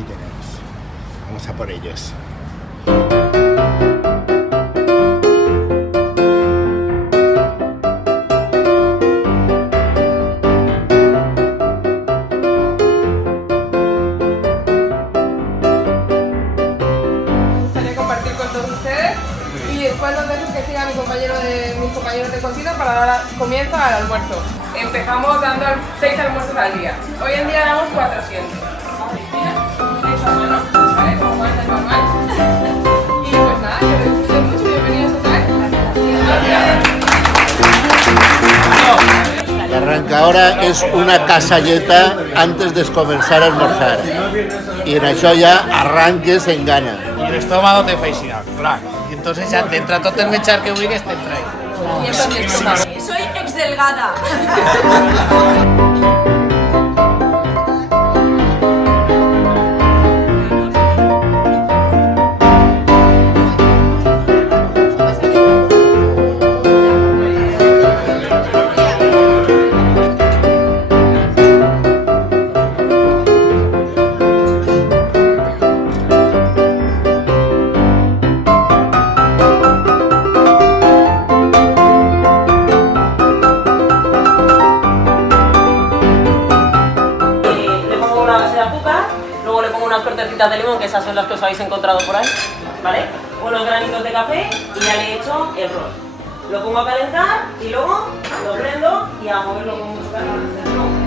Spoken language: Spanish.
aquí tenemos. Vamos a por ellos. Y después los dejo que siga mis compañeros de cocina para dar comienzo al almuerzo. Empezamos dando 6 almuerzos al día. Hoy en día damos 400. ¿Vale? Como más normal. Y pues nada, que lo disfruten mucho. Bienvenidos a La arrancadora és una casalleta antes de comenzar a almorzar. Y en això ja arranques en gana. Y el estómago te feixina, clar. Y entonces ya te entra tot el menjar que vulguis, te entra ahí. Y entonces, Soy exdelgada. Unas cortecitas de limón, que esas son las que os habéis encontrado por ahí, ¿vale? Unos granitos de café y ya le he hecho el rol. Lo pongo a calentar y luego lo prendo y a moverlo con mucho calor.